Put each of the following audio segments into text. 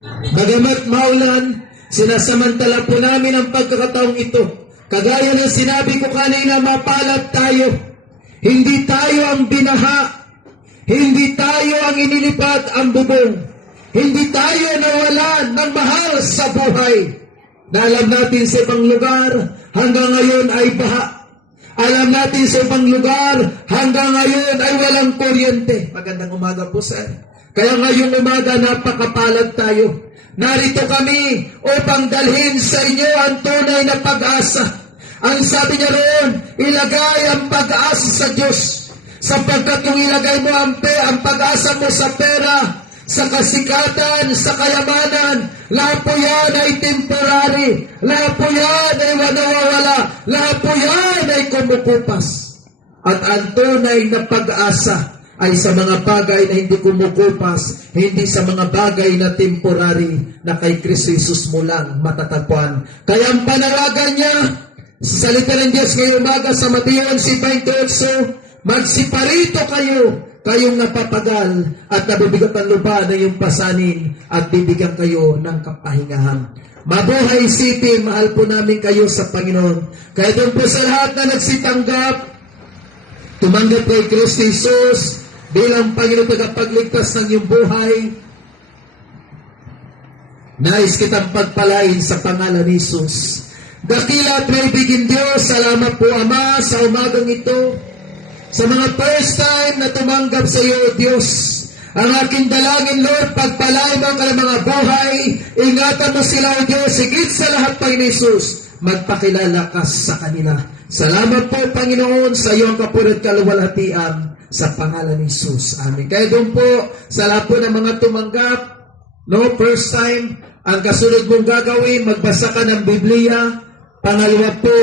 Bagamat maulan, sinasamantala po namin ang pagkakataong ito. Kagaya ng sinabi ko kanina, mapalad tayo. Hindi tayo ang binaha. Hindi tayo ang inilipat ang bubong. Hindi tayo nawalan ng mahal sa buhay. Na alam natin sa ibang lugar, hanggang ngayon ay baha. Alam natin sa ibang lugar, hanggang ngayon ay walang kuryente. Magandang umaga po, sir. Kaya ngayong umaga, napakapalad tayo. Narito kami upang dalhin sa inyo ang tunay na pag-asa. Ang sabi niya roon, ilagay ang pag-asa sa Diyos. Sapagkat kung ilagay mo ang pag-asa mo sa pera, sa kasikatan, sa kayamanan, lahat po yan ay temporary. Lahat po yan ay nawawala. Lahat po yan ay kumukupas. At ang tunay na pag-asa ay sa mga bagay na hindi kumukupas, hindi sa mga bagay na temporary na kay Kristo Jesus mo lang matatagpuan. Kaya ang panawagan niya sa salita ng Diyos ngayong umaga sa Mateo 11:28, magsiparito kayo, kayong napapagal at nabibigat ang lupa na yung pasanin at bibigyan kayo ng kapahingahan. Mabuhay City, mahal po namin kayo sa Panginoon. Kaya doon po sa lahat na nagsitanggap, tumanggap kay Kristo Jesus bilang Panginoon tagapagligtas ng iyong buhay, nais kitang pagpalain sa pangalan ni Jesus. Dakila at maibigin Diyos, salamat po Ama sa umagang ito. Sa mga first time na tumanggap sa iyo, Diyos, ang aking dalangin, Lord, pagpalain mo ang kanilang mga buhay, ingatan mo sila, O Diyos, higit sa lahat, Panginoon Jesus, magpakilala ka sa kanila. Salamat po, Panginoon, sa iyong kapunod kaluwalhatian sa pangalan ni Jesus. Amen. Kaya doon po, sa lahat po ng mga tumanggap, no, first time, ang kasunod mong gagawin, magbasa ka ng Biblia. Pangalawa po,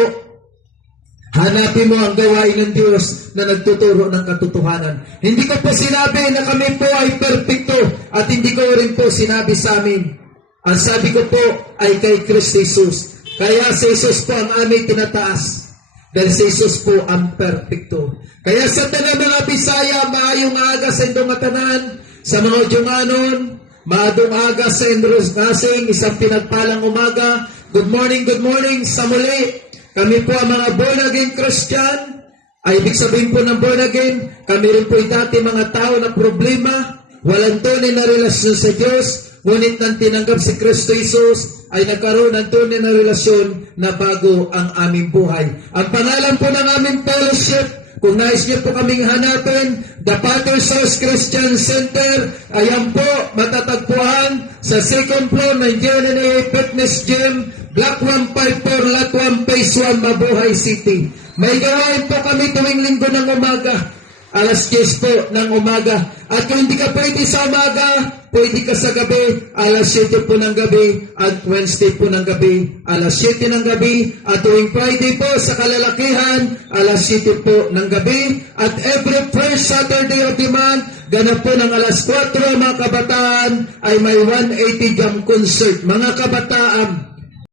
hanapin mo ang gawain ng Diyos na nagtuturo ng katotohanan. Hindi ko po sinabi na kami po ay perfecto at hindi ko rin po sinabi sa amin. Ang sabi ko po ay kay Kristo Jesus. Kaya si Jesus po ang aming tinataas. Dahil si Jesus po ang perfecto. Kaya sa tanang mga Bisaya, maayong aga sa indong atanan, sa mga Udyomanon, maadong aga sa Indros Gasing, isang pinagpalang umaga. Good morning sa muli. Kami po ang mga born again Christian. Ay ibig sabihin po ng born again, kami rin po dati mga tao na problema, walang tunay na relasyon sa Diyos, ngunit nang tinanggap si Kristo Jesus, ay nagkaroon ng tunay na relasyon na bago ang aming buhay. Ang pangalan po ng aming fellowship, kung nais niyo po kaming hanapin, The Father's House Christian Center, ayan po, matatagpuan sa second floor ng GNA Fitness Gym, Block 154, Lot 1, Phase 1, Mabuhay City. May gawain po kami tuwing linggo ng umaga, alas 10 po ng umaga. At kung hindi ka pwede sa umaga, pwede ka sa gabi, alas 7 po ng gabi, at Wednesday po ng gabi, alas 7 ng gabi, at tuwing Friday po sa kalalakihan, alas 7 po ng gabi, at every first Saturday of the month, ganap po ng alas 4, mga kabataan, ay may 180 jam concert. Mga kabataan,